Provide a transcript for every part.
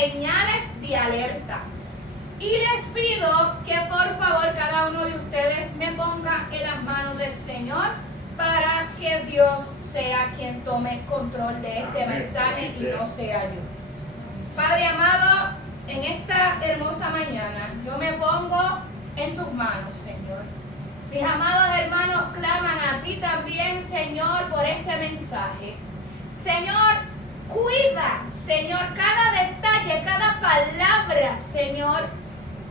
señales de alerta. Y les pido que por favor cada uno de ustedes me ponga en las manos del Señor para que Dios sea quien tome control de este mensaje y no sea yo. Padre amado, en esta hermosa mañana yo me pongo en tus manos, Señor. Mis amados hermanos claman a ti también, Señor, por este mensaje. Señor, cuida, Señor, cada detalle, cada palabra, Señor,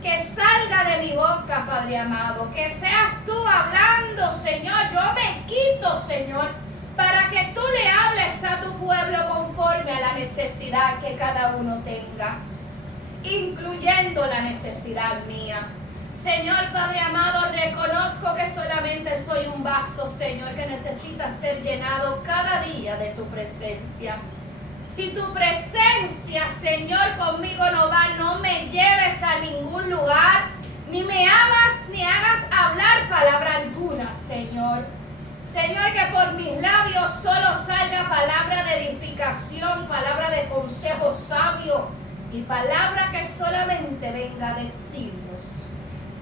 que salga de mi boca, Padre amado. Que seas tú hablando, Señor. Yo me quito, Señor, para que tú le hables a tu pueblo conforme a la necesidad que cada uno tenga, incluyendo la necesidad mía. Señor Padre amado, reconozco que solamente soy un vaso, Señor, que necesita ser llenado cada día de tu presencia. Si tu presencia, Señor, conmigo no va, no me lleves a ningún lugar, ni me hagas hablar palabra alguna, Señor. Señor, que por mis labios solo salga palabra de edificación, palabra de consejo sabio y palabra que solamente venga de ti, Dios.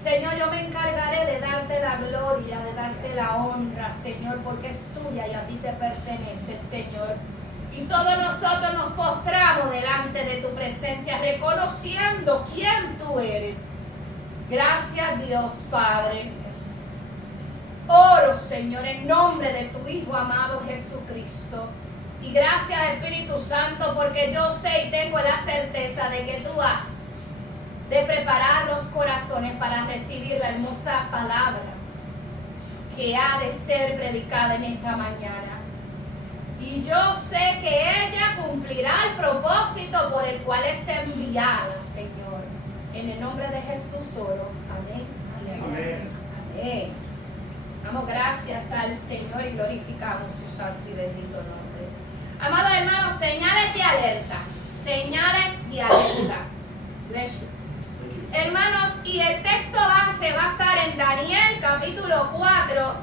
Señor, yo me encargaré de darte la gloria, de darte la honra, Señor, porque es tuya y a ti te pertenece, Señor. Y todos nosotros nos postramos delante de tu presencia, reconociendo quién tú eres. Gracias, Dios Padre. Oro, Señor, en nombre de tu Hijo amado Jesucristo. Y gracias, Espíritu Santo, porque yo sé y tengo la certeza de que tú has de preparar los corazones para recibir la hermosa palabra que ha de ser predicada en esta mañana. Y yo sé que ella cumplirá el propósito por el cual es enviada, Señor. En el nombre de Jesús oro. Amén. Amén. Amén. Amén. Damos gracias al Señor y glorificamos su santo y bendito nombre. Amados hermanos, señales de alerta. Señales de alerta. Bless you. Hermanos, y el texto base va a estar en Daniel capítulo 4,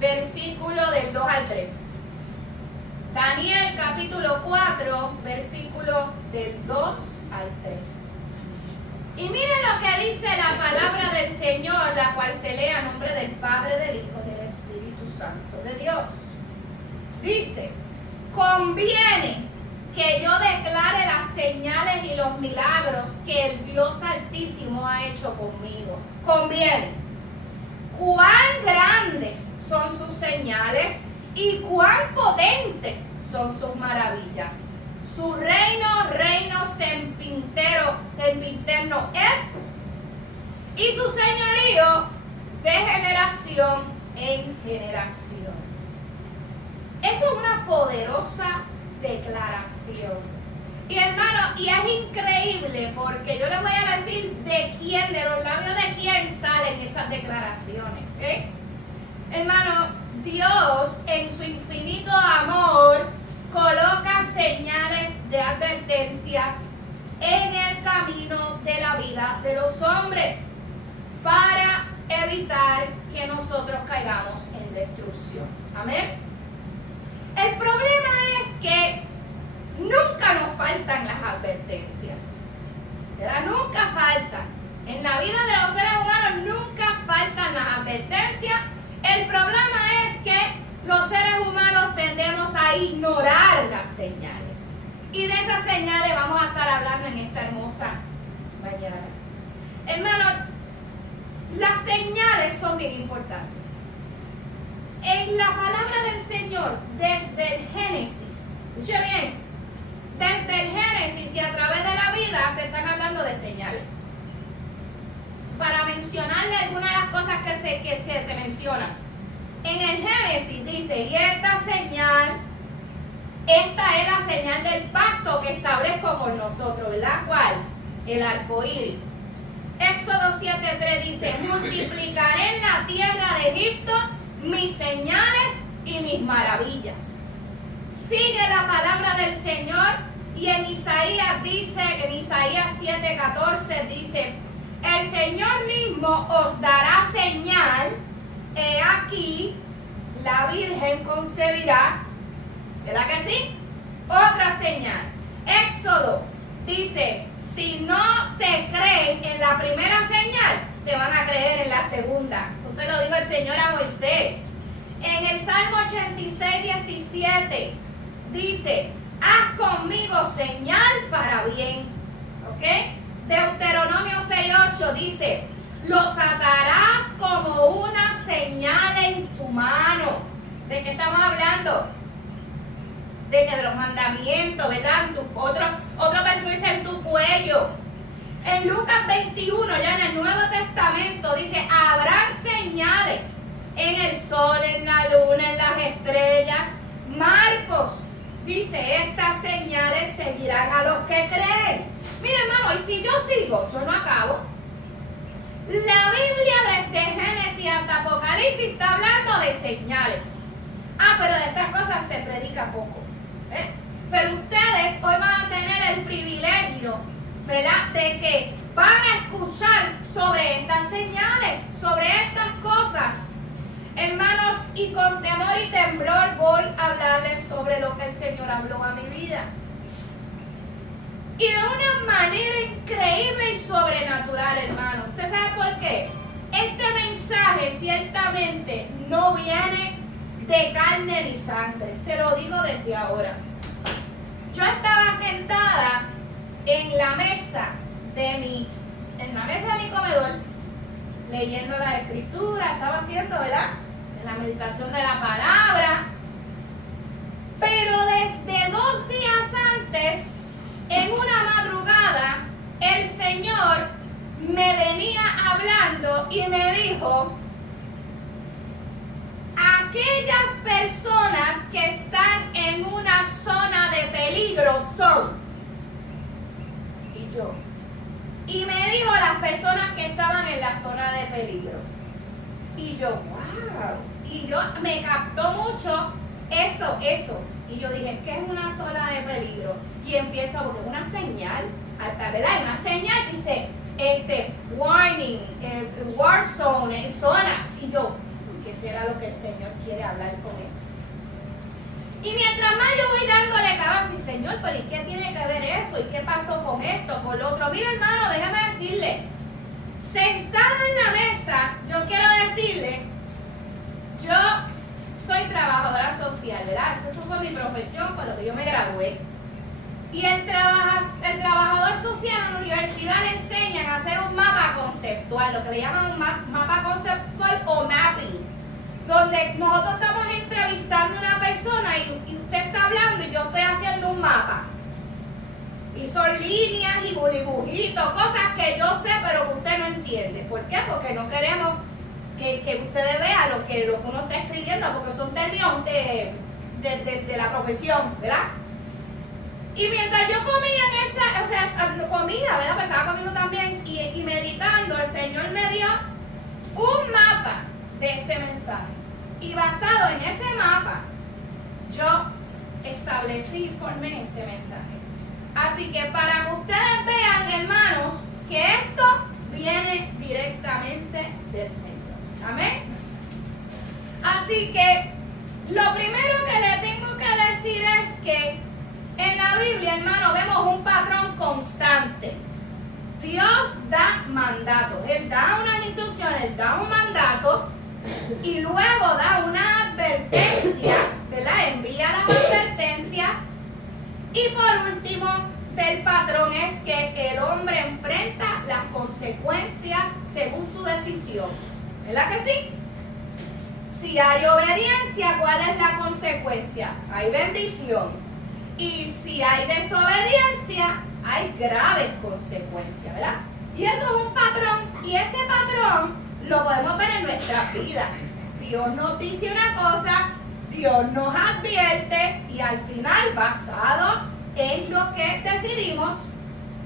versículo del 2 al 3. Daniel capítulo 4, versículo del 2 al 3. Y miren lo que dice la palabra del Señor, la cual se lee a nombre del Padre, del Hijo y del Espíritu Santo de Dios. Dice: conviene que yo declare las señales y los milagros que el Dios Altísimo ha hecho conmigo. Conviene. Cuán grandes son sus señales y cuán potentes son sus maravillas. Su reino sempiterno es, y su señorío de generación en generación. Eso es una poderosa declaración. Y hermano, y es increíble porque yo le voy a decir de quién, de los labios de quién salen esas declaraciones, ¿ok? Hermano, Dios en su infinito amor coloca señales de advertencias en el camino de la vida de los hombres para evitar que nosotros caigamos en destrucción. Amén. El problema es que nunca nos faltan las advertencias, ¿verdad? Nunca faltan. En la vida de los seres humanos nunca faltan las advertencias. El problema es que los seres humanos tendemos a ignorar las señales. Y de esas señales vamos a estar hablando en esta hermosa mañana. Hermanos, las señales son bien importantes. En la palabra del Señor, desde el Génesis, escuche bien, desde el Génesis y a través de la vida se están hablando de señales. Para mencionarle algunas de las cosas que se mencionan. En el Génesis dice: y esta es la señal del pacto que establezco con nosotros, ¿verdad? ¿Cuál? El arco iris. Éxodo 7:3 dice: multiplicaré en la tierra de Egipto mis señales y mis maravillas. Sigue la palabra del Señor y en Isaías dice, en Isaías 7:14 dice: el Señor mismo os dará señal, he aquí la Virgen concebirá, ¿verdad que sí? Otra señal. Éxodo dice: si no te creen en la primera señal, te van a creer en la segunda. Eso se lo dijo el Señor a Moisés. En el Salmo 86, 17 dice, haz conmigo señal para bien. ¿Ok? Deuteronomio 6:8 dice, los atarás como una señal en tu mano. ¿De qué estamos hablando? De que de los mandamientos, ¿verdad? Otro versículo dice en tu cuello. En Lucas 21, ya en el Nuevo Testamento, dice, habrán señales en el sol, en la luna, en las estrellas. Marcos dice, estas señales seguirán a los que creen. Mira, hermano, y si yo sigo, yo no acabo. La Biblia desde Génesis hasta Apocalipsis está hablando de señales. Pero de estas cosas se predica poco. Pero ustedes hoy van a tener el privilegio, ¿verdad?, de que van a escuchar sobre estas señales, sobre estas cosas. Hermanos, y con temor y temblor voy a hablarles sobre lo que el Señor habló a mi vida. Y de una manera increíble y sobrenatural, hermano. ¿Usted sabe por qué? Este mensaje ciertamente no viene de carne ni sangre. Se lo digo desde ahora. Yo estaba sentada en la mesa de mi comedor, leyendo la escritura, estaba haciendo, ¿verdad?, la meditación de la palabra. Pero desde 2 días antes, en una madrugada, el Señor me venía hablando y me dijo, aquellas personas que están en una zona de peligro son. Y me dijo las personas que estaban en la zona de peligro. Y yo, wow. Y yo me captó mucho eso. Y yo dije, ¿qué es una zona de peligro? Y empiezo, porque es una señal, ¿verdad? Una señal dice, warning, war zone, zonas. Y yo, ¿qué será lo que el Señor quiere hablar con eso? Y mientras más yo voy dándole cabeza, y Señor, pero ¿y qué tiene que ver eso? ¿Y qué pasó con esto, con lo otro? Mira, hermano, déjame decirle, sentada en la mesa, yo quiero decirle, yo soy trabajadora social, ¿verdad? Esa fue mi profesión con lo que yo me gradué. Y el trabajador social en la universidad le enseñan a hacer un mapa conceptual, lo que le llaman un mapa conceptual o mapping, donde nosotros estamos entrevistando a una persona y usted está hablando y yo estoy haciendo un mapa. Y son líneas y dibujitos, cosas que yo sé pero que usted no entiende. ¿Por qué? Porque no queremos que ustedes vean lo que uno está escribiendo, porque son términos de la profesión, ¿verdad? Y mientras yo comía comida, ¿verdad? Pues estaba comiendo también y meditando, el Señor me dio un mapa de este mensaje. Y basado en ese mapa, yo establecí y formé este mensaje. Así que para que ustedes vean, hermanos, que esto viene directamente del Señor. Amén. Así que lo primero que le tengo que decir es que en la Biblia, hermano, vemos un patrón constante. Dios da mandatos. Él da unas instrucciones, Él da un mandato y luego da una advertencia, ¿verdad? Envía las advertencias. Y por último, del patrón es que el hombre enfrenta las consecuencias según su decisión. ¿Verdad que sí? Si hay obediencia, ¿cuál es la consecuencia? Hay bendición. Y si hay desobediencia, hay graves consecuencias, ¿verdad? Y eso es un patrón. Y ese patrón lo podemos ver en nuestras vidas. Dios nos dice una cosa, Dios nos advierte y al final, basado en lo que decidimos,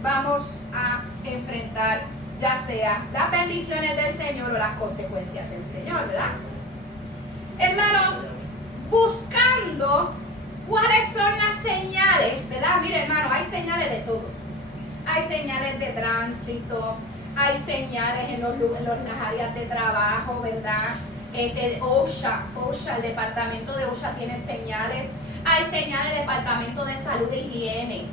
vamos a enfrentar ya sea las bendiciones del Señor o las consecuencias del Señor, ¿verdad? Hermanos, buscando cuáles son las señales, ¿verdad? Mire, hermano, hay señales de todo. Hay señales de tránsito, hay señales en las áreas de trabajo, ¿verdad? OSHA, el departamento de OSHA tiene señales. Hay señales del departamento de salud e higiene.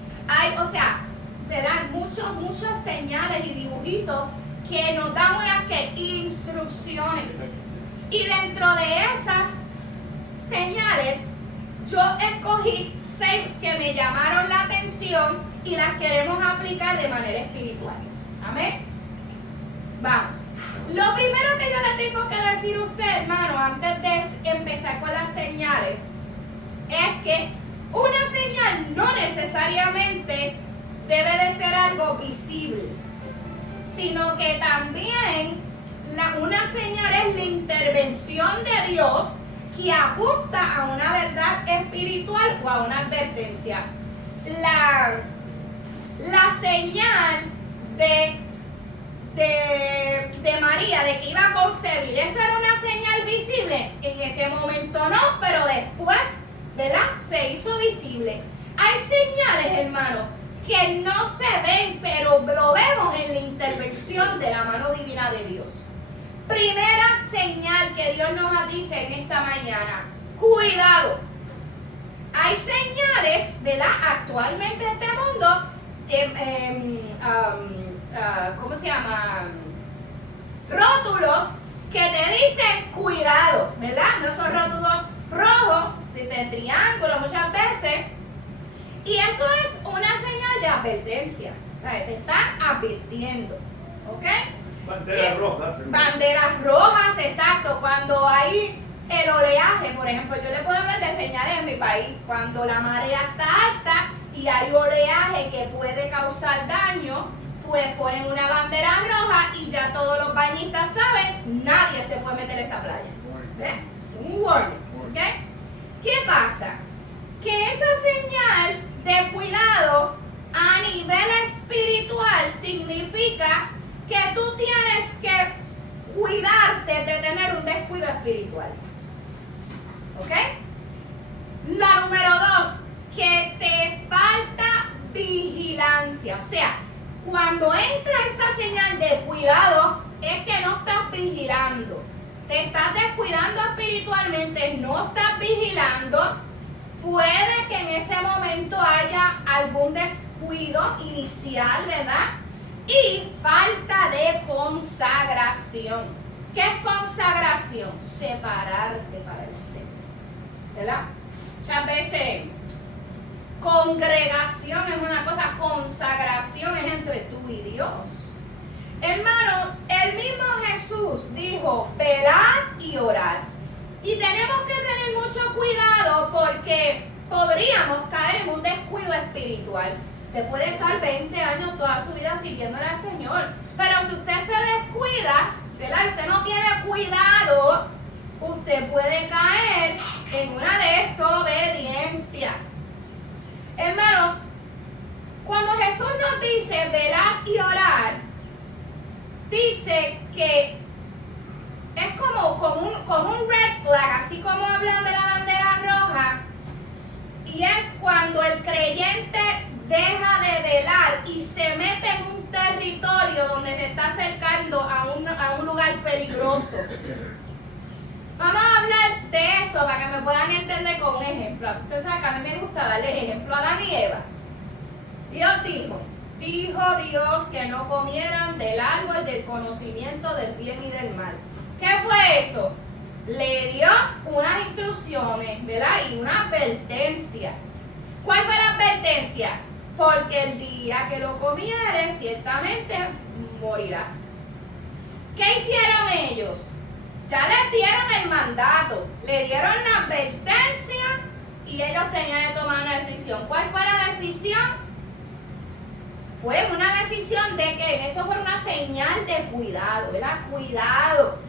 ¿verdad? Muchas señales y dibujitos que nos dan unas instrucciones. Y dentro de esas señales, yo escogí 6 que me llamaron la atención y las queremos aplicar de manera espiritual. Amén. Vamos. Lo primero que yo le tengo que decir a usted, hermano, antes de empezar con las señales, es que una señal no necesariamente debe de ser algo visible, sino que también una señal es la intervención de Dios que apunta a una verdad espiritual o a una advertencia. La señal de María, de que iba a concebir, ¿esa era una señal visible? En ese momento no, pero después, ¿verdad? Se hizo visible. Hay señales, hermano, que no se ven, pero lo vemos en la intervención de la mano divina de Dios. Primera señal que Dios nos dice en esta mañana: cuidado. Hay señales, ¿verdad? Actualmente en este mundo, ¿cómo se llama? Rótulos que te dicen cuidado, ¿verdad? No son rótulos rojos, de triángulo muchas veces. Y eso es una señal de advertencia. O sea, te están advirtiendo. ¿Ok? Banderas rojas. Banderas rojas, exacto. Cuando hay el oleaje, por ejemplo, yo le puedo hablar de señales en mi país. Cuando la marea está alta y hay oleaje que puede causar daño, pues ponen una bandera roja y ya todos los bañistas saben, nadie se puede meter a esa playa. ¿Ves? Un warning. ¿Ok? ¿Qué pasa? Que esa señal de cuidado a nivel espiritual significa que tú tienes que cuidarte de tener un descuido espiritual. ¿Ok? La número 2, que te falta vigilancia. O sea, cuando entra esa señal de cuidado, es que no estás vigilando. Te estás descuidando espiritualmente, no estás vigilando. Puede que en ese momento haya algún descuido inicial, ¿verdad? Y falta de consagración. ¿Qué es consagración? Separarte para el Señor, ¿verdad? Muchas veces congregación es una cosa, consagración es entre tú y Dios. Hermanos, el mismo Jesús dijo velar y orar. Y tenemos que tener mucho cuidado porque podríamos caer en un descuido espiritual. Usted puede estar 20 años toda su vida sirviéndole al Señor, pero si usted se descuida, ¿verdad? Usted no tiene cuidado, usted puede caer en una desobediencia. Hermanos, cuando Jesús nos dice velar y orar, dice que es como con un red flag, así como hablan de la bandera roja, y es cuando el creyente deja de velar y se mete en un territorio donde se está acercando a un lugar peligroso. Vamos a hablar de esto para que me puedan entender con un ejemplo. Ustedes saben que a mí me gusta darles ejemplo a Adán y Eva. Dios dijo Dios que no comieran del árbol del conocimiento del bien y del mal. ¿Qué fue eso? Le dio unas instrucciones, ¿verdad? Y una advertencia. ¿Cuál fue la advertencia? Porque el día que lo comieres, ciertamente morirás. ¿Qué hicieron ellos? Ya les dieron el mandato, le dieron la advertencia y ellos tenían que tomar una decisión. ¿Cuál fue la decisión? Fue una decisión de que eso fue una señal de cuidado, ¿verdad? Cuidado.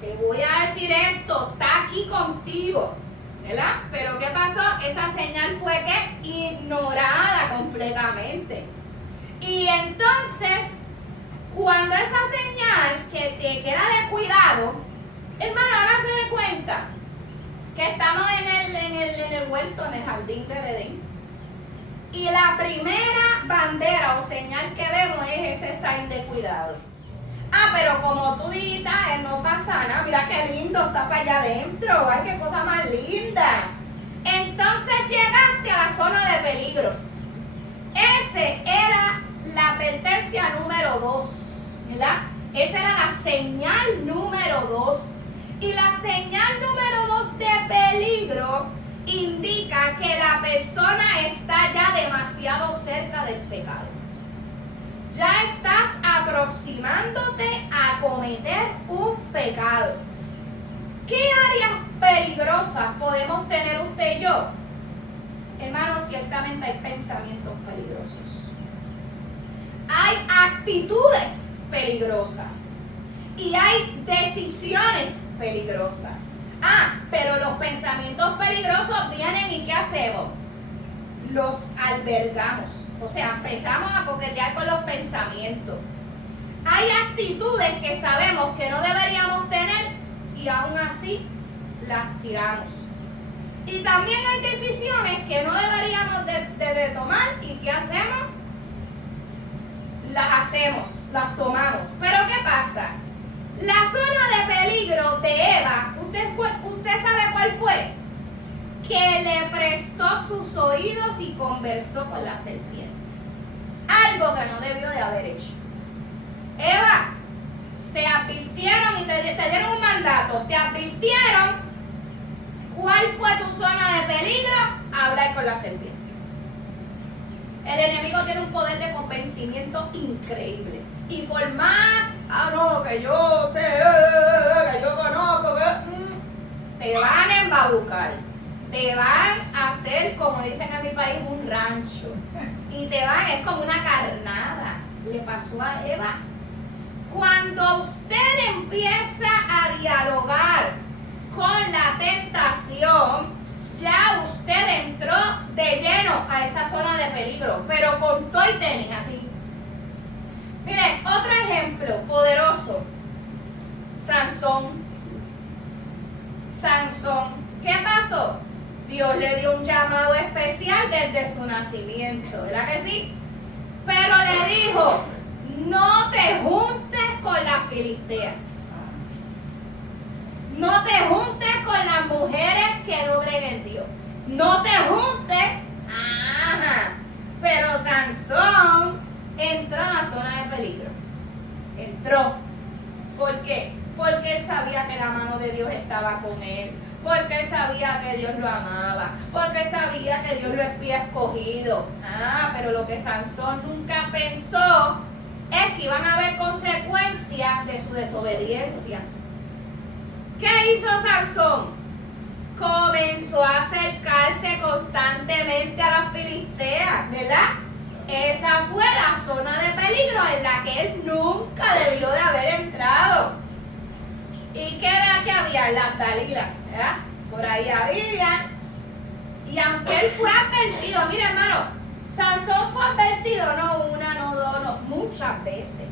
Te voy a decir esto, está aquí contigo, ¿verdad? Pero ¿qué pasó? Esa señal fue que ignorada completamente. Y entonces, cuando esa señal que era de cuidado, hermano, hágase de cuenta que estamos en el huerto, en el jardín de Edén. Y la primera bandera o señal que vemos es ese sign de cuidado. Ah, pero como tú dijiste, no pasa nada, mira qué lindo está para allá adentro, ay, qué cosa más linda. Entonces llegaste a la zona de peligro. Ese era advertencia número 2, ¿verdad? Esa era la señal número 2. Y la señal número 2 de peligro indica que la persona está ya demasiado cerca del pecado. Ya estás aproximándote a cometer un pecado. ¿Qué áreas peligrosas podemos tener usted y yo? Hermanos, ciertamente hay pensamientos peligrosos. Hay actitudes peligrosas. Y hay decisiones peligrosas. Pero los pensamientos peligrosos vienen y ¿qué hacemos? Los albergamos. O sea, empezamos a coquetear con los pensamientos. Hay actitudes que sabemos que no deberíamos tener y aún así las tiramos. Y también hay decisiones que no deberíamos de tomar y ¿qué hacemos? Las hacemos, las tomamos. Pero ¿qué pasa? La zona de peligro de Eva, ¿usted sabe cuál fue? Que le prestó sus oídos y conversó con la serpiente. Algo que no debió de haber hecho. Eva, te advirtieron y te dieron un mandato. Te advirtieron. ¿Cuál fue tu zona de peligro? Hablar con la serpiente. El enemigo tiene un poder de convencimiento increíble. Y por más, que yo sé, que yo conozco, te van a embabucar. Te van a hacer, como dicen en mi país, un rancho. Y es como una carnada. Le pasó a Eva. Cuando usted empieza a dialogar con la tentación, ya usted entró de lleno a esa zona de peligro, pero con todo y tenis, así. Miren, otro ejemplo poderoso. Sansón. ¿Qué pasó? Dios le dio un llamado especial desde su nacimiento, ¿verdad que sí? Pero le dijo, no te juntes con las filisteas. No te juntes con las mujeres que no creen en Dios. No te juntes. Pero Sansón entró en la zona de peligro. Entró. ¿Por qué? Porque él sabía que la mano de Dios estaba con él. Porque él sabía que Dios lo amaba. Porque él sabía que Dios lo había escogido. Pero lo que Sansón nunca pensó es que iban a haber consecuencias de su desobediencia. ¿Qué hizo Sansón? Comenzó a acercarse constantemente a las filisteas, ¿verdad? Esa fue la zona de peligro en la que él nunca debió de haber entrado. ¿Y qué vea que había? Las Dalilas, ¿verdad? Por ahí había. Y aunque él fue advertido, mira hermano, Sansón fue advertido, no una, no dos, no, muchas veces.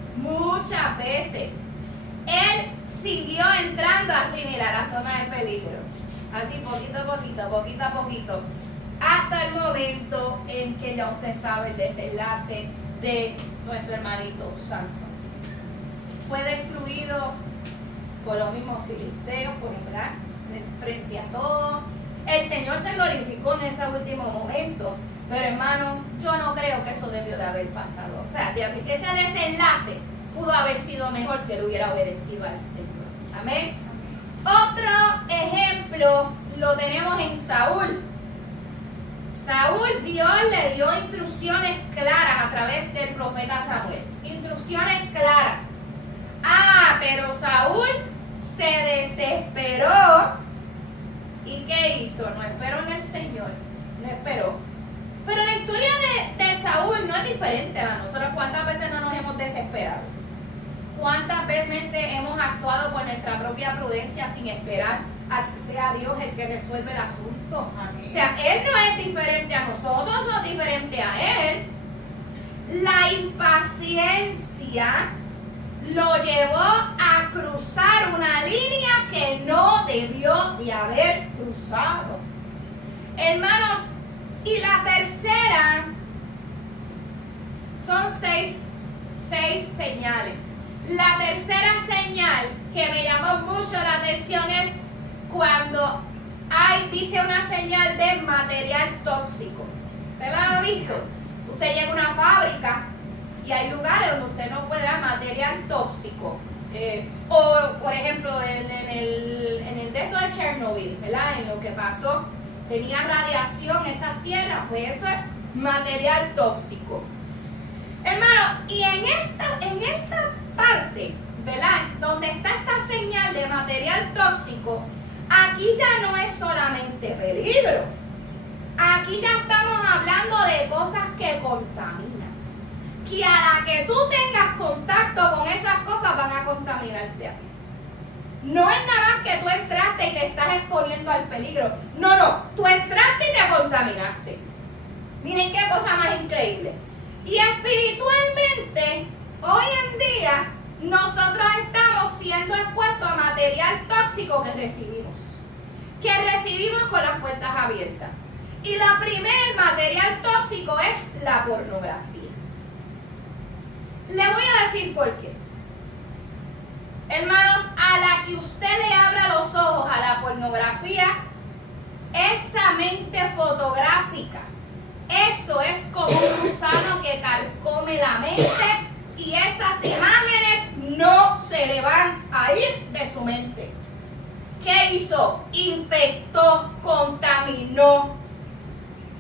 Él siguió entrando así, mira, la zona de peligro. Así poquito a poquito. Hasta el momento en que ya usted sabe el desenlace de nuestro hermanito Sansón. Fue destruido por los mismos filisteos, ¿verdad? Frente a todos. El Señor se glorificó en ese último momento. Pero hermano, yo no creo que eso debió de haber pasado. O sea, ese desenlace pudo haber sido mejor si él hubiera obedecido al Señor. Amén. Otro ejemplo lo tenemos en Saúl. Dios le dio instrucciones claras a través del profeta Samuel. Instrucciones claras. Pero Saúl se desesperó. ¿Y qué hizo? No esperó en el Señor. No esperó. Pero la historia de Saúl no es diferente a nosotros. ¿Cuántas veces no nos hemos desesperado? ¿Cuántas veces hemos actuado con nuestra propia prudencia sin esperar a que sea Dios el que resuelve el asunto? Amén. O sea, Él no es diferente a nosotros, somos diferentes a Él. La impaciencia lo llevó a cruzar una línea que no debió de haber cruzado. Hermanos, y la tercera son seis señales. La tercera señal que me llamó mucho la atención es cuando dice una señal de material tóxico. ¿Usted lo ha visto? Usted llega a una fábrica Y hay lugares donde usted no puede dar material tóxico. O, por ejemplo, en el de esto de Chernobyl, ¿verdad? En lo que pasó, tenía radiación esas tierras, pues eso es material tóxico. Hermano, y en esta parte, ¿verdad? Donde está esta señal de material tóxico, aquí ya no es solamente peligro. Aquí ya estamos hablando de cosas que contaminan. Que a la que tú tengas contacto con esas cosas van a contaminarte a ti. No es nada más que tú entraste y te estás exponiendo al peligro. No, tú entraste y te contaminaste. Miren qué cosa más increíble. Y espiritualmente, hoy en día, nosotros estamos siendo expuestos a material tóxico que recibimos con las puertas abiertas. Y la primer material tóxico es la pornografía. Le voy a decir por qué. Hermanos, a la que usted le abra los ojos a la pornografía, esa mente fotográfica, eso es como un gusano que carcome la mente y esas imágenes no se le van a ir de su mente. ¿Qué hizo? Infectó, contaminó.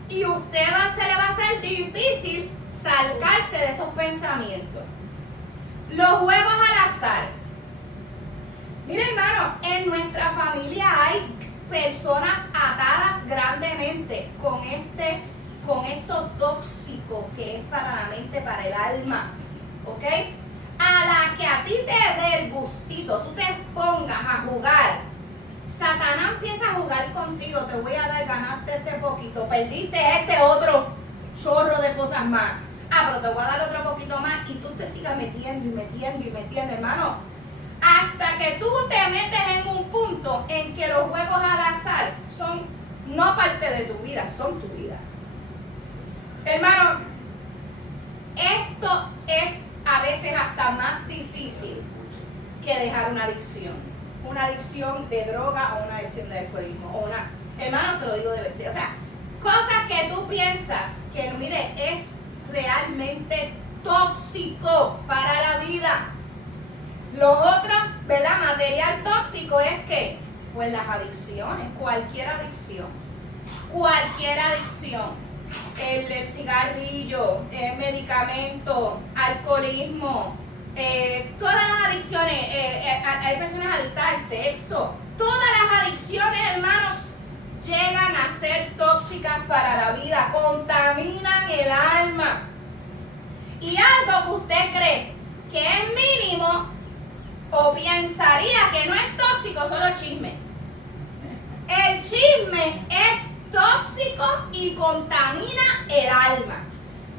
Y usted se le va a hacer difícil sacarse de esos pensamientos. Los juegos al azar. Mira, hermano, en nuestra familia hay personas atadas grandemente con esto tóxico que es para la mente, para el alma. ¿Ok? A la que a ti te dé el gustito, tú te pongas a jugar. Satanás empieza a jugar contigo, te voy a dar, ganaste este poquito, perdiste este otro chorro de cosas más. Pero te voy a dar otro poquito más y tú te sigas metiendo, hermano. Hasta que tú te metes en un punto en que los juegos al azar son no parte de tu vida, son tu vida. Hermano, esto es a veces hasta más difícil que dejar una adicción. Una adicción de droga o una adicción de alcoholismo. Hermano, se lo digo de verdad. O sea, cosas que tú piensas que, mire, es realmente tóxico para la vida. Lo otro, ¿verdad? Material tóxico es que, pues las adicciones, cualquier adicción. El cigarrillo, el medicamento, alcoholismo, todas las adicciones, hay personas adictas al sexo, todas las adicciones, hermanos, llegan a ser tóxicas para la vida, contaminan el alma. Y algo que usted cree que es mínimo o pensaría que no es tóxico, solo chisme. El chisme es tóxico y contamina el alma.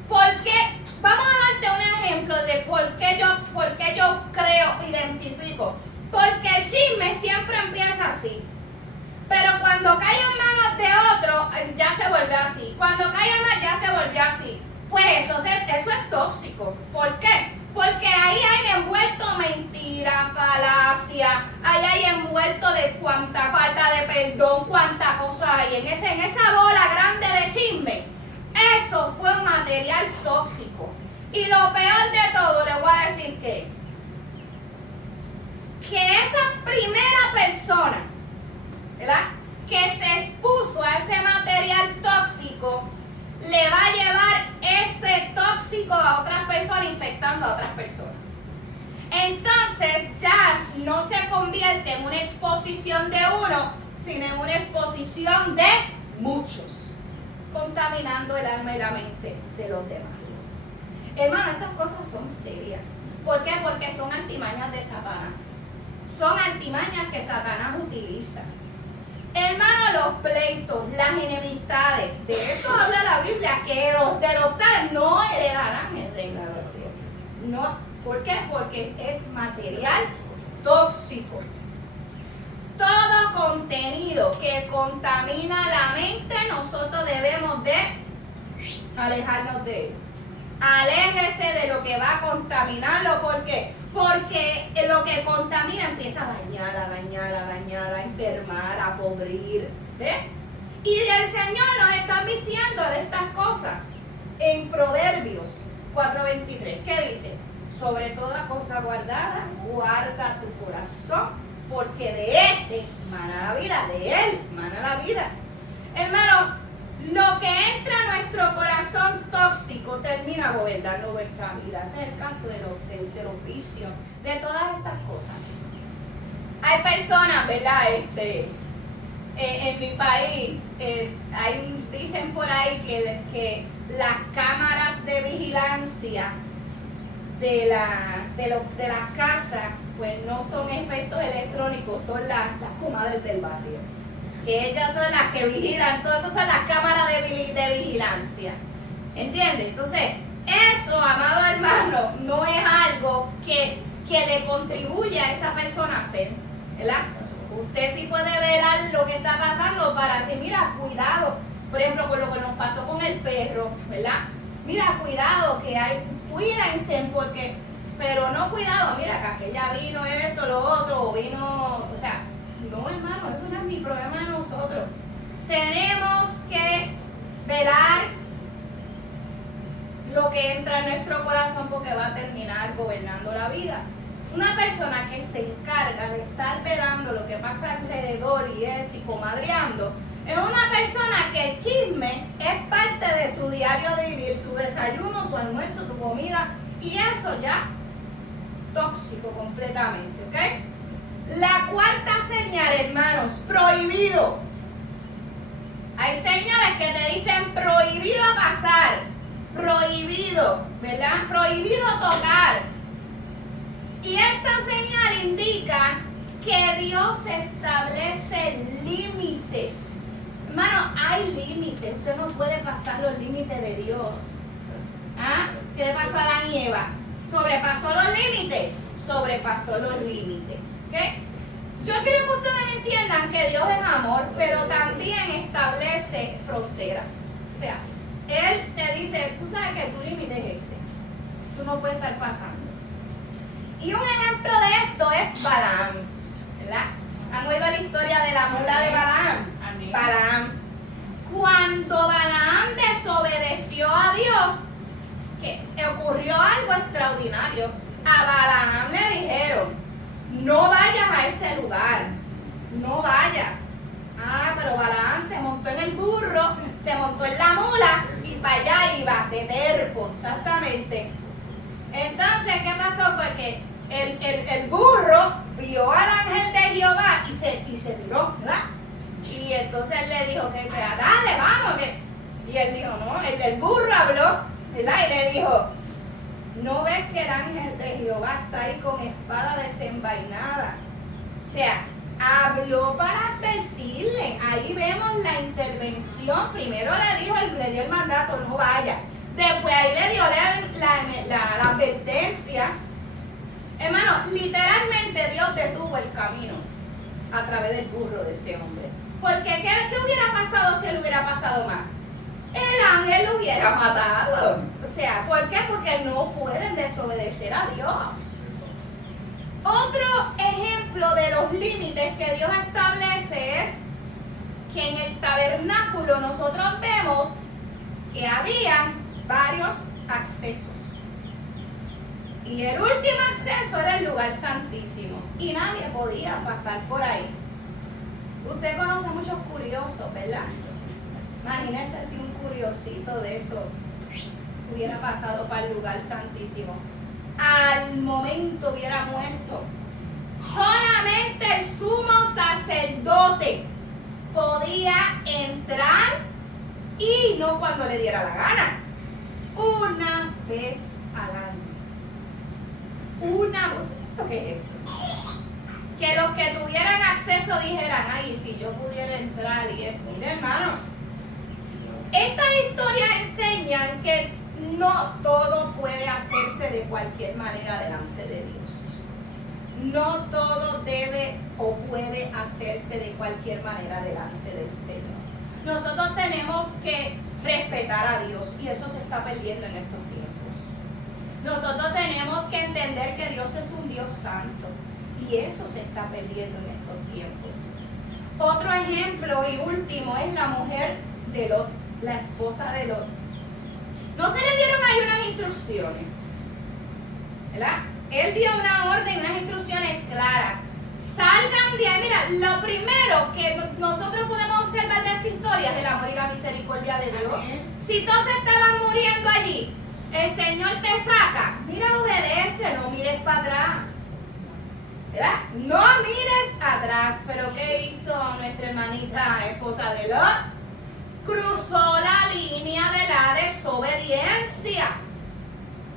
Porque, vamos a darte un ejemplo de por qué yo creo, identifico. Porque el chisme siempre empieza así. Pero cuando cae en manos de otro, ya se vuelve así. Cuando cae en manos, ya se vuelve así. Pues eso es tóxico. ¿Por qué? Porque ahí hay envuelto mentira, falacia, ahí hay envuelto de cuánta falta de perdón, cuánta cosa hay. En esa bola grande de chisme, eso fue un material tóxico. Y lo peor de todo, le voy a decir que esa primera persona, ¿verdad?, que se expuso a ese material tóxico, le va a llevar ese tóxico a otras personas, infectando a otras personas. Entonces ya no se convierte en una exposición de uno, sino en una exposición de muchos, contaminando el alma y la mente de los demás. Hermano, estas cosas son serias. ¿Por qué? Porque son artimañas de Satanás. Son artimañas que Satanás utiliza. Hermano, los pleitos, las enemistades, de esto habla la Biblia, que los de los tales no heredarán el reino de los cielos. No, ¿por qué? Porque es material tóxico. Todo contenido que contamina la mente, nosotros debemos de alejarnos de él. Aléjese de lo que va a contaminarlo. ¿Por qué? Porque lo que contamina empieza a dañar, a enfermar, a podrir. ¿Ves? Y el Señor nos está advirtiendo de estas cosas en Proverbios 4:23. ¿Qué dice? Sobre toda cosa guardada, guarda tu corazón, porque de ese mana la vida, de él mana la vida. Hermano, lo que entra a nuestro corazón tóxico termina gobernando nuestra vida. Ese es el caso de los vicios, de todas estas cosas. Hay personas, ¿verdad? En mi país, dicen por ahí que las cámaras de vigilancia de las casas, pues no son efectos electrónicos, son las comadres del barrio. Que ellas son las que vigilan, todo eso son las cámaras de vigilancia. ¿Entiendes? Entonces, eso, amado hermano, no es algo que le contribuye a esa persona a hacer, ¿verdad? Usted sí puede velar lo que está pasando para decir, mira, cuidado, por ejemplo, con lo que nos pasó con el perro, ¿verdad? Mira, cuidado, cuídense, porque, pero no cuidado, mira, que aquella vino esto, lo otro, vino, o sea, no, hermano, eso no es mi problema de nosotros. Tenemos que velar lo que entra en nuestro corazón, porque va a terminar gobernando la vida. Una persona que se encarga de estar velando lo que pasa alrededor y comadreando, es una persona que el chisme es parte de su diario de vivir, su desayuno, su almuerzo, su comida, y eso ya tóxico completamente, ¿ok? La cuarta señal, hermanos, prohibido. Hay señales que te dicen prohibido pasar, prohibido, ¿verdad? Prohibido tocar. Y esta señal indica que Dios establece límites. Hermano, hay límites. Usted no puede pasar los límites de Dios. ¿Ah? ¿Qué le pasó a Adán y Eva? ¿Sobrepasó los límites? Sobrepasó los límites. ¿Ok? Yo quiero que ustedes entiendan que Dios es amor, pero también establece fronteras. O sea, Él te dice, tú sabes que tu límite es este. Tú no puedes estar pasando. Y un ejemplo de esto es Balaam, ¿verdad? ¿Han oído la historia de la mula de Balaam? Amén. Balaam. Cuando Balaam desobedeció a Dios, que ocurrió algo extraordinario. A Balaam le dijeron, no vayas a ese lugar, no vayas. Ah, pero Balaam se montó en el burro, se montó en la mula y para allá iba, de terco, exactamente. Entonces, ¿qué pasó? Pues que el burro vio al ángel de Jehová y se tiró, ¿verdad? Y entonces él le dijo que dale, vamos. Y él dijo, no, el burro habló, ¿verdad? Y le dijo, ¿no ves que el ángel de Jehová está ahí con espada desenvainada? O sea, habló para advertirle. Ahí vemos la intervención. Primero le dio el mandato, no vaya. Después ahí le dio la advertencia. Hermano, literalmente Dios detuvo el camino a través del burro de ese hombre. Porque ¿qué hubiera pasado si él hubiera pasado más? El ángel lo hubiera matado. O sea, ¿por qué? Porque no pueden desobedecer a Dios. Otro ejemplo de los límites que Dios establece es que en el tabernáculo nosotros vemos que había varios accesos. Y el último acceso era el lugar santísimo. Y nadie podía pasar por ahí. Usted conoce muchos curiosos, ¿verdad? Imagínese si un curiosito de eso hubiera pasado para el lugar santísimo. Al momento hubiera muerto. Solamente el sumo sacerdote podía entrar, y no cuando le diera la gana. Una vez al año. ¿Usted sabe lo que es eso? Que los que tuvieran acceso dijeran, ay, si yo pudiera entrar y es, mire hermano, estas historias enseñan que no todo puede hacerse de cualquier manera delante de Dios. No todo debe o puede hacerse de cualquier manera delante del Señor. Nosotros tenemos que respetar a Dios, y eso se está perdiendo en estos tiempos. Nosotros tenemos que entender que Dios es un Dios santo, y eso se está perdiendo en estos tiempos. Otro ejemplo y último es la mujer de Lot, la esposa de Lot. ¿No se le dieron ahí unas instrucciones, ¿verdad? Él dio una orden, unas instrucciones claras. Salgan de ahí. Mira, lo primero que nosotros podemos observar de esta historia es el amor y la misericordia de Dios. Si todos estaban muriendo allí, el Señor te saca. Mira, obedece, no mires para atrás. ¿Verdad? No mires atrás. Pero ¿qué hizo nuestra hermanita esposa de Lot? Cruzó la línea de la desobediencia.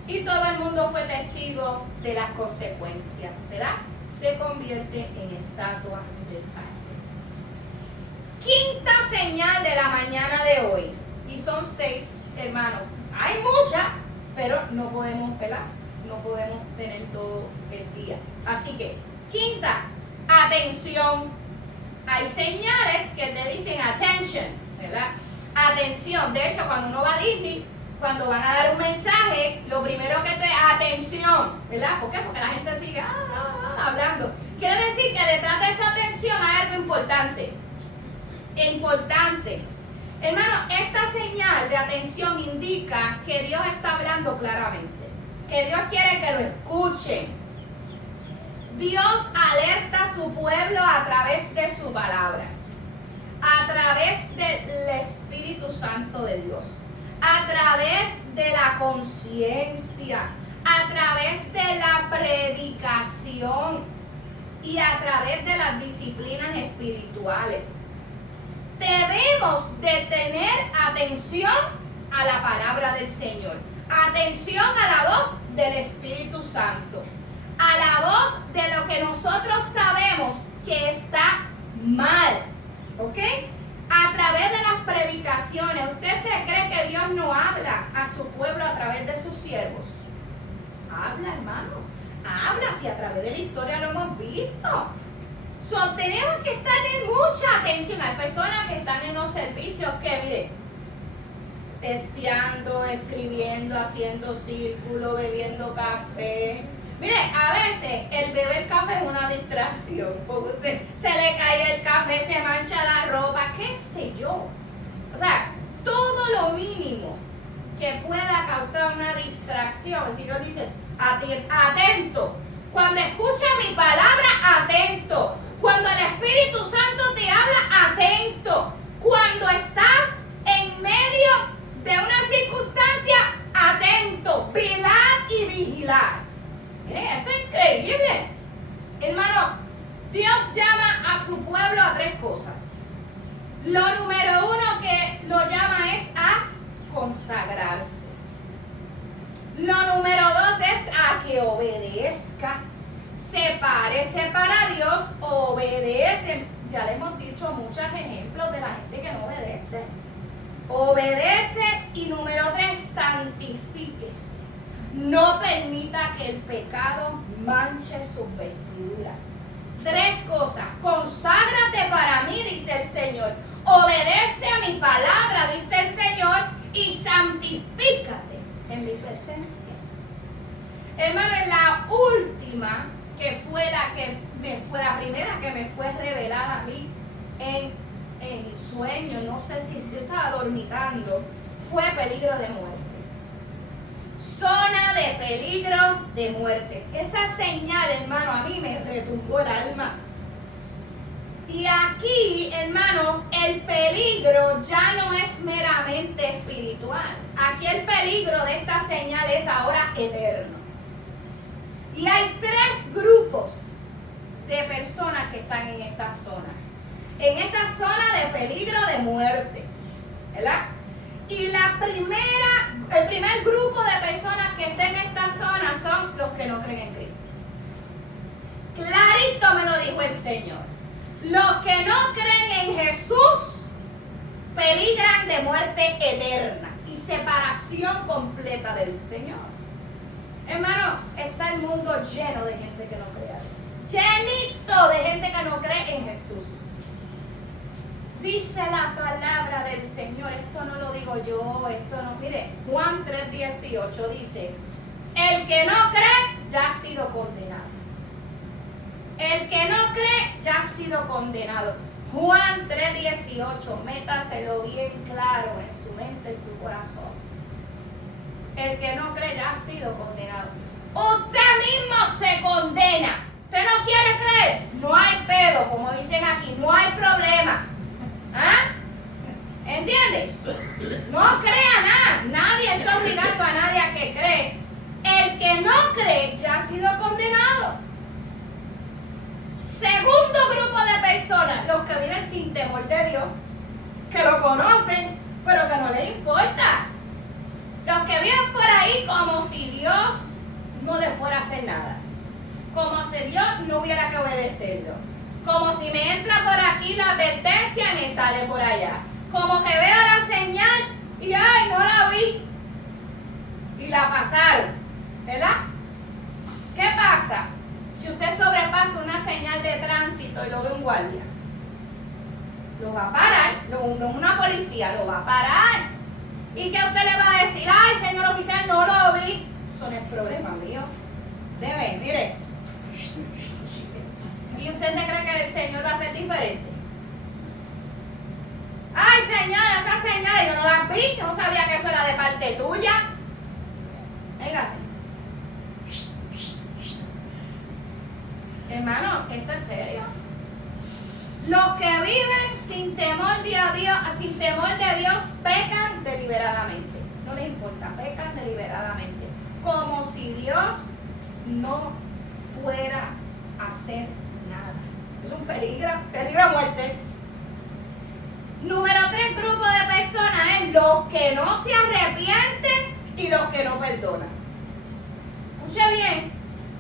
Y todo el mundo fue testigo de las consecuencias, ¿verdad? Se convierte en estatua de sal. Quinta señal de la mañana de hoy. Y son 6, hermanos. Hay muchas, pero no podemos, ¿verdad? No podemos tener todo el día. Así que, quinta, atención. Hay señales que te dicen attention, ¿verdad? Atención. De hecho, cuando uno va a Disney, cuando van a dar un mensaje, lo primero que atención, ¿verdad? ¿Por qué? Porque la gente sigue hablando. Quiere decir que detrás de esa atención hay algo importante. Importante. Hermano, esta señal de atención indica que Dios está hablando claramente. Que Dios quiere que lo escuchen. Dios alerta a su pueblo a través de su palabra. A través del Espíritu Santo de Dios. A través de la conciencia, a través de la predicación y a través de las disciplinas espirituales. Debemos de tener atención a la palabra del Señor, atención a la voz del Espíritu Santo, a la voz de lo que nosotros sabemos que está mal, ¿ok? A través de las predicaciones. ¿Usted se cree que Dios no habla a su pueblo a través de sus siervos? Habla, hermanos. Habla, si a través de la historia lo hemos visto. Tenemos que estar en mucha atención. Hay personas que están en unos servicios que, mire, testeando, escribiendo, haciendo círculo, bebiendo café. Mire, a veces el beber café es una distracción, porque usted se le cae el café, se mancha la ropa, qué sé yo. O sea, todo lo mínimo que pueda causar una distracción. El Señor dice, atento. Cuando escucha mi palabra, atento. Cuando el Espíritu Santo te habla, atento. Cuando estás en medio de una circunstancia, atento. Velad y vigilar. Miren, esto es increíble. Hermano, Dios llama a su pueblo a 3 cosas. Lo número 1 que lo llama es a consagrarse. Lo número 2 es a que obedezca. Sepárese para Dios, obedece. Ya le hemos dicho muchos ejemplos de la gente que no obedece. Obedece. Y número 3, santifíquese. No permita que el pecado manche sus vestiduras. 3 cosas. Conságrate para mí, dice el Señor. Obedece a mi palabra, dice el Señor. Y santifícate en mi presencia. Hermano, en la última, que fue la primera que me fue revelada a mí en sueño, no sé si yo estaba dormitando, fue peligro de muerte. Zona de peligro de muerte. Esa señal, hermano, a mí me retumbó el alma. Y aquí, hermano, el peligro ya no es meramente espiritual. Aquí el peligro de esta señal es ahora eterno. Y hay 3 grupos de personas que están en esta zona. En esta zona de peligro de muerte, ¿verdad? Y el primer grupo de personas que estén en esta zona son los que no creen en Cristo. Clarito me lo dijo el Señor. Los que no creen en Jesús peligran de muerte eterna y separación completa del Señor. Hermano, está el mundo lleno de gente que no cree a Dios. Llenito de gente que no cree en Jesús. Dice la palabra del Señor, esto no lo digo yo, esto no. Mire, Juan 3:18 dice, el que no cree ya ha sido condenado. El que no cree ya ha sido condenado. Juan 3:18, métaselo bien claro en su mente, en su corazón. El que no cree ya ha sido condenado. Usted mismo se condena. ¿Usted no quiere creer? No hay pedo, como dicen aquí, no hay problema. ¿Ah? ¿Entiende? No crea nada. Nadie está obligando a nadie a que cree. El que no cree ya ha sido condenado. Segundo grupo de personas, los que viven sin temor de Dios, que lo conocen, pero que no les importa. Los que viven por ahí como si Dios no le fuera a hacer nada. Como si Dios no hubiera que obedecerlo. Como si me entra por aquí la advertencia y me sale por allá. Como que veo la señal y ¡ay, no la vi! Y la pasaron, ¿verdad? ¿Qué pasa si usted sobrepasa una señal de tránsito y lo ve un guardia? Lo va a parar, no una policía, lo va a parar. ¿Y qué usted le va a decir? ¡Ay, señor oficial, no lo vi! Eso no es problema mío. Debe, mire. ¿Y usted se cree que el Señor va a ser diferente? ¡Ay, señor, esas señales yo no las vi! Yo no sabía que eso era de parte tuya. Véngase. Hermano, esto es serio. Los que viven sin temor de Dios pecan deliberadamente. No les importa, pecan deliberadamente. Como si Dios no fuera a hacer nada. Es un peligro a muerte. Número 3 grupo de personas es los que no se arrepienten y los que no perdonan. Escuche bien,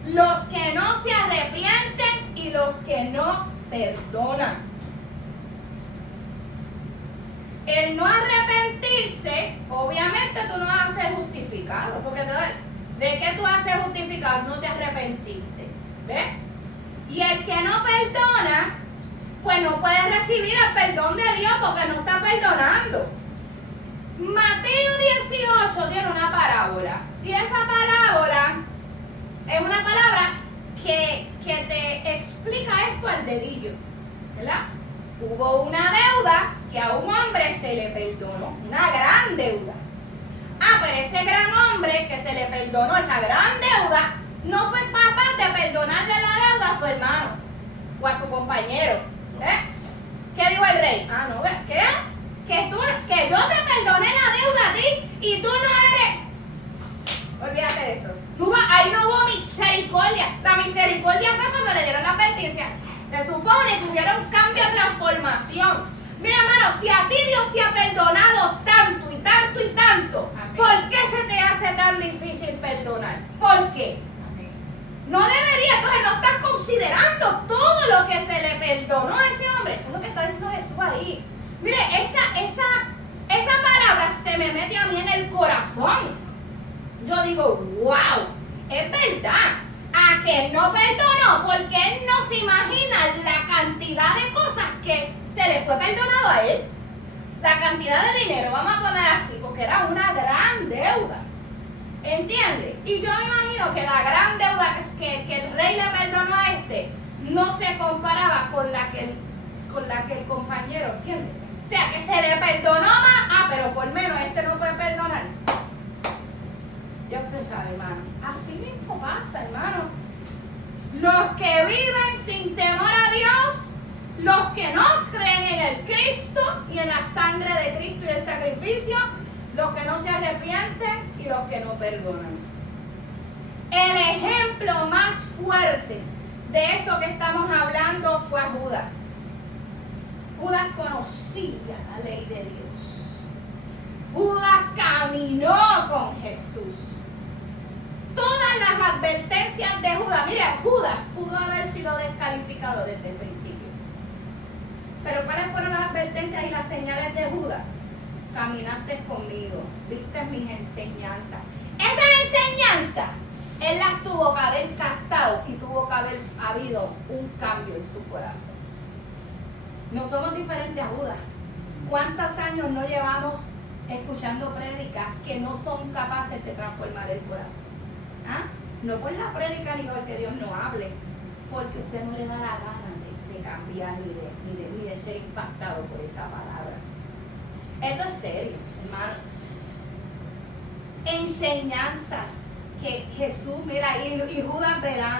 los que no se arrepienten y los que no perdonan. El no arrepentirse, obviamente tú no vas a ser justificado, porque ¿de qué tú vas a ser justificado? No te arrepentiste, ¿ves? Y el que no perdona, pues no puede recibir el perdón de Dios porque no está perdonando. Mateo 18 tiene una parábola, y esa parábola es una palabra que te explica esto al dedillo, ¿verdad? Hubo una deuda que a un hombre se le perdonó, una gran deuda. Pero ese gran hombre que se le perdonó esa gran deuda no fue capaz de perdonarle la deuda a su hermano o a su compañero. ¿Qué dijo el rey? No, ¿qué? Que yo te perdoné la deuda a ti y tú no eres. Olvídate de eso. Ahí no hubo misericordia. La misericordia fue cuando le dieron la advertencia. Se supone que hubiera un cambio de transformación. Mira, hermano, si a ti Dios te ha perdonado tanto y tanto y tanto, amén, ¿por qué se te hace tan difícil perdonar? ¿Por qué? Amén. No debería, entonces no estás considerando todo lo que se le perdonó a ese hombre. Eso es lo que está diciendo Jesús ahí. Mire, esa palabra se me mete a mí en el corazón. Yo digo, wow, es verdad. A que él no perdonó porque él no se imagina la cantidad de cosas que se le fue perdonado a él. La cantidad de dinero, vamos a poner así, porque era una gran deuda. ¿Entiendes? Y yo me imagino que la gran deuda que el rey le perdonó a este no se comparaba con la que el compañero, ¿entiendes? O sea, que se le perdonó más, pero por menos este no puede perdonar. Ya usted sabe, hermano. Así mismo pasa, hermano. Los que viven sin temor a Dios, los que no creen en el Cristo y en la sangre de Cristo y el sacrificio, los que no se arrepienten y los que no perdonan. El ejemplo más fuerte de esto que estamos hablando fue a Judas. Judas conocía la ley de Dios. Judas caminó con Jesús. Todas las advertencias de Judas, mira, Judas pudo haber sido descalificado desde el principio. Pero ¿cuáles fueron las advertencias y las señales de Judas? Caminaste conmigo, viste mis enseñanzas. Esas enseñanzas, él las tuvo que haber captado y tuvo que haber habido un cambio en su corazón. No somos diferentes a Judas. ¿Cuántos años no llevamos escuchando prédicas que no son capaces de transformar el corazón? No por la prédica ni porque Dios no hable, porque usted no le da la gana de cambiar ni de ser impactado por esa palabra. Esto es serio, hermano. enseñanzas que Jesús, mira, y Judas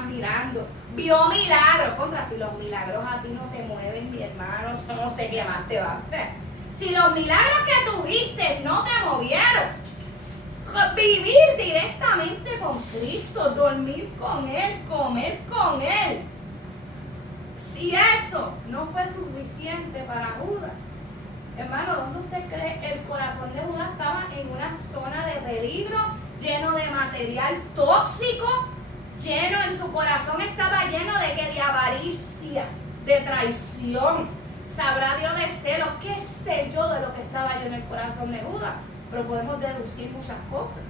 mirando, vio milagros. Contra, si los milagros a ti no te mueven, mi hermano, yo no sé qué más te va a hacer. Si los milagros que tuviste no te movieron, vivir directamente con Cristo, dormir con Él, comer con Él, si eso no fue suficiente para Judas, hermano, ¿dónde usted cree? El corazón de Judas estaba en una zona de peligro, lleno de material tóxico, lleno, en su corazón estaba lleno de qué, de avaricia, de traición, sabrá Dios de celos, qué sé yo de lo que estaba yo en el corazón de Judas, pero podemos deducir muchas cosas.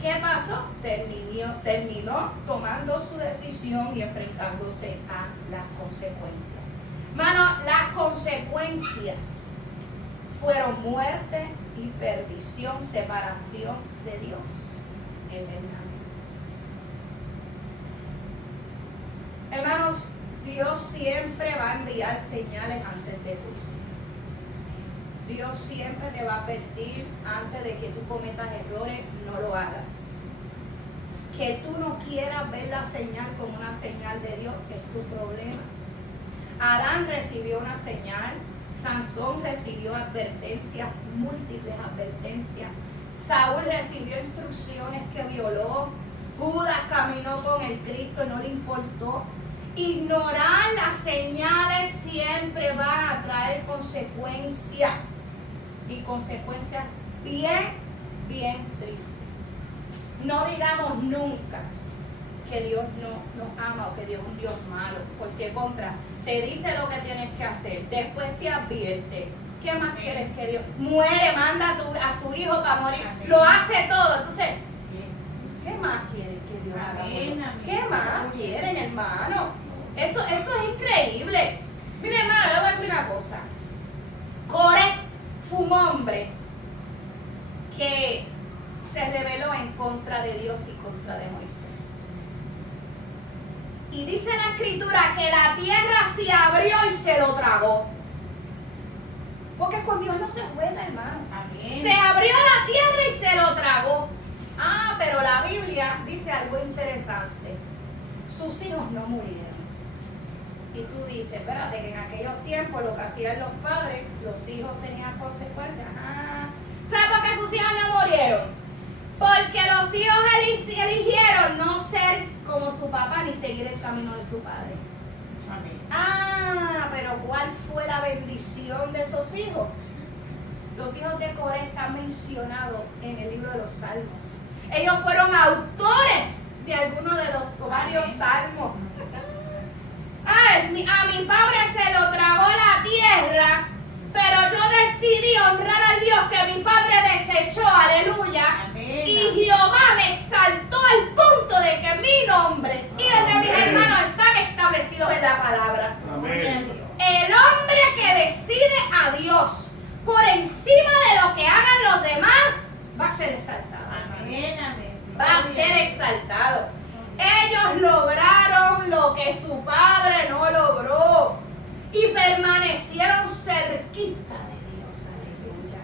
¿Qué pasó? Terminó tomando su decisión y enfrentándose a las consecuencias. Hermano, las consecuencias fueron muerte y perdición, separación de Dios eternamente. Hermanos, Dios siempre va a enviar señales antes de juicio. Dios siempre te va a advertir antes de que tú cometas errores, no lo hagas. Que tú no quieras ver la señal como una señal de Dios es tu problema. Adán recibió una señal, Sansón recibió advertencias, múltiples advertencias, Saúl recibió instrucciones que violó, Judas caminó con el Cristo, no le importó. Ignorar las señales siempre va a traer consecuencias, y consecuencias bien tristes. No digamos nunca que Dios no nos ama o que Dios es un Dios malo, porque contra, te dice lo que tienes que hacer, después te advierte. ¿Qué más quieres que Dios? Muere, manda a su hijo para morir, lo hace todo. Entonces, ¿qué más quieren que Dios haga? ¿Qué más quieren, hermano? Esto es increíble. Mire, hermano, le voy a decir una cosa. Coré fue un hombre que se rebeló en contra de Dios y contra de Moisés. Y dice la escritura que la tierra se abrió y se lo tragó. Porque con Dios no se juega, hermano. Amén. Se abrió la tierra y se lo tragó. Ah, pero la Biblia dice algo interesante. Sus hijos no murieron. Y tú dices, espérate, que en aquellos tiempos lo que hacían los padres, los hijos tenían consecuencias. Ah, ¿sabes por qué sus hijos no murieron? Porque los hijos eligieron no ser como su papá ni seguir el camino de su padre. Amén. Ah, pero ¿cuál fue la bendición de esos hijos? Los hijos de Coré están mencionados en el libro de los Salmos. Ellos fueron autores de algunos de los varios salmos. A mi padre se lo tragó la tierra, pero yo decidí honrar al Dios que mi padre desechó, aleluya. Amén. Y Jehová me exaltó al punto de que mi nombre y el de mis hermanos están establecidos en la palabra. Amén. El hombre que decide a Dios por encima de lo que hagan los demás va a ser exaltado. Amén, amén. Va a ser exaltado. Ellos lograron lo que su padre no logró y permanecieron cerquita de Dios, aleluya.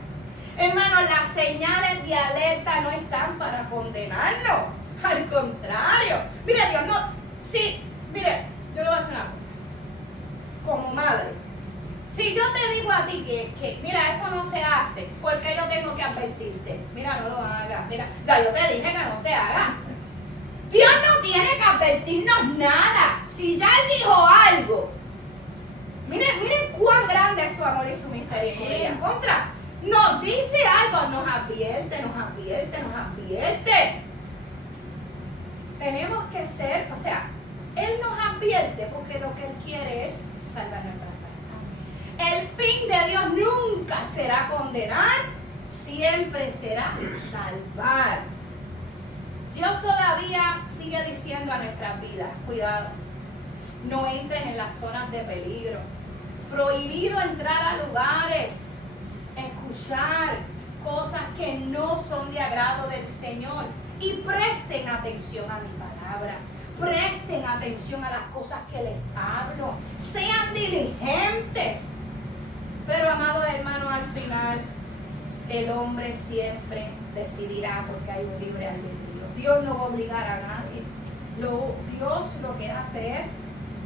Hermanos, las señales de alerta no están para condenarnos, al contrario. Mire, Dios no, sí, mire, yo le voy a decir una cosa, como madre, si yo te digo a ti que mira, eso no se hace, ¿por qué yo tengo que advertirte? Mira, no lo hagas, mira, ya yo te dije que no se haga. Dios no tiene que advertirnos nada. Si ya Él dijo algo, miren cuán grande es su amor y su misericordia. En contra, nos dice algo, nos advierte. Tenemos que ser, o sea, Él nos advierte porque lo que Él quiere es salvar nuestras almas. El fin de Dios nunca será condenar, siempre será salvar. Dios todavía sigue diciendo a nuestras vidas, cuidado, no entres en las zonas de peligro, prohibido entrar a lugares, escuchar cosas que no son de agrado del Señor, y presten atención a mi palabra, presten atención a las cosas que les hablo, sean diligentes. Pero amados hermanos, al final el hombre siempre decidirá porque hay un libre albedrío. Dios no va a obligar a nadie. Dios lo que hace es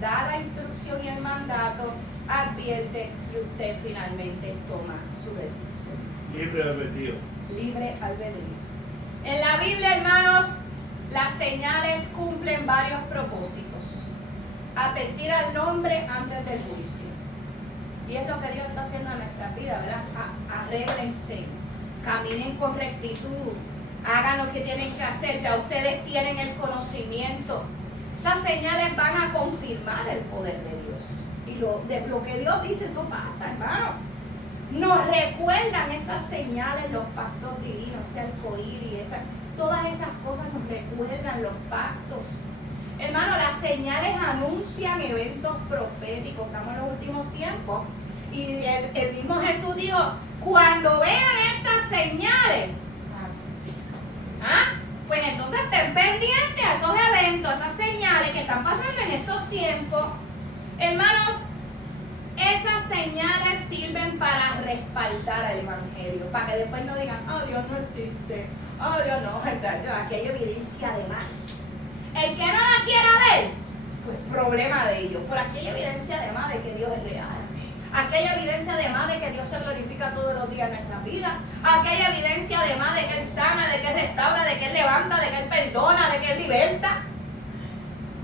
dar la instrucción y el mandato, advierte y usted finalmente toma su decisión. Libre albedrío. Libre albedrío. En la Biblia, hermanos, las señales cumplen varios propósitos. Advertir al hombre antes del juicio. Y es lo que Dios está haciendo en nuestra vida, ¿verdad? Arréglense, caminen con rectitud, hagan lo que tienen que hacer. Ya ustedes tienen el conocimiento. Esas señales van a confirmar el poder de Dios. Y lo que Dios dice, eso pasa, hermano. Nos recuerdan esas señales, los pactos divinos, ese arcoíris, todas esas cosas nos recuerdan los pactos. Hermano, las señales anuncian eventos proféticos. Estamos en los últimos tiempos. Y el mismo Jesús dijo, cuando vean estas señales, pues entonces estén pendientes a esos eventos, a esas señales que están pasando en estos tiempos. Hermanos, esas señales sirven para respaldar al evangelio, para que después no digan, Dios no existe, Dios no, aquí hay evidencia de más. El que no la quiera ver, pues problema de ellos. Pero aquí hay evidencia de más de que Dios es real. Aquí hay evidencia de más de que Dios se glorifica todos los días en nuestras vidas. Aquí hay evidencia de más de que Él sana, de que Él restaura, de que Él levanta, de que Él perdona, de que Él liberta.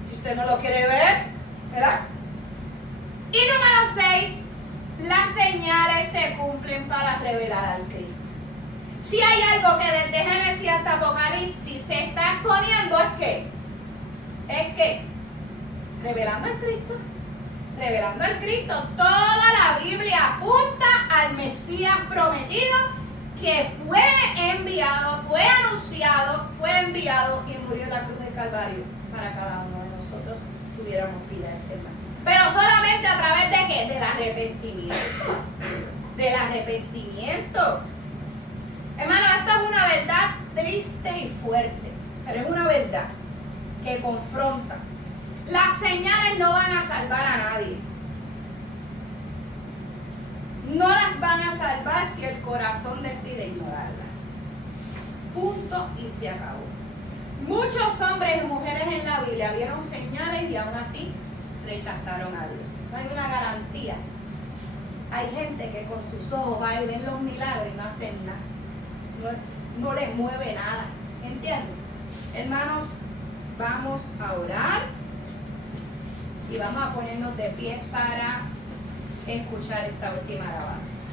Si usted no lo quiere ver, ¿verdad? Y número 6, las señales se cumplen para revelar al Cristo. Si hay algo que desde Génesis hasta Apocalipsis se está exponiendo es que revelando al Cristo. Revelando al Cristo. Toda la Biblia apunta al Mesías prometido que fue enviado, fue anunciado, fue enviado y murió en la cruz del Calvario para cada uno de nosotros tuviéramos vida eterna. Pero solamente a través de ¿qué? Del arrepentimiento. Del arrepentimiento. Hermano, esto es una verdad triste y fuerte, pero es una verdad que confronta. Las señales no van a salvar a nadie. No las van a salvar si el corazón decide ignorarlas. Punto y se acabó. Muchos hombres y mujeres en la Biblia vieron señales y aún así rechazaron a Dios. No hay una garantía. Hay gente que con sus ojos va y ven los milagros y no hacen nada. No les mueve nada. ¿Entienden? Hermanos, vamos a orar y vamos a ponernos de pie para escuchar esta última alabanza.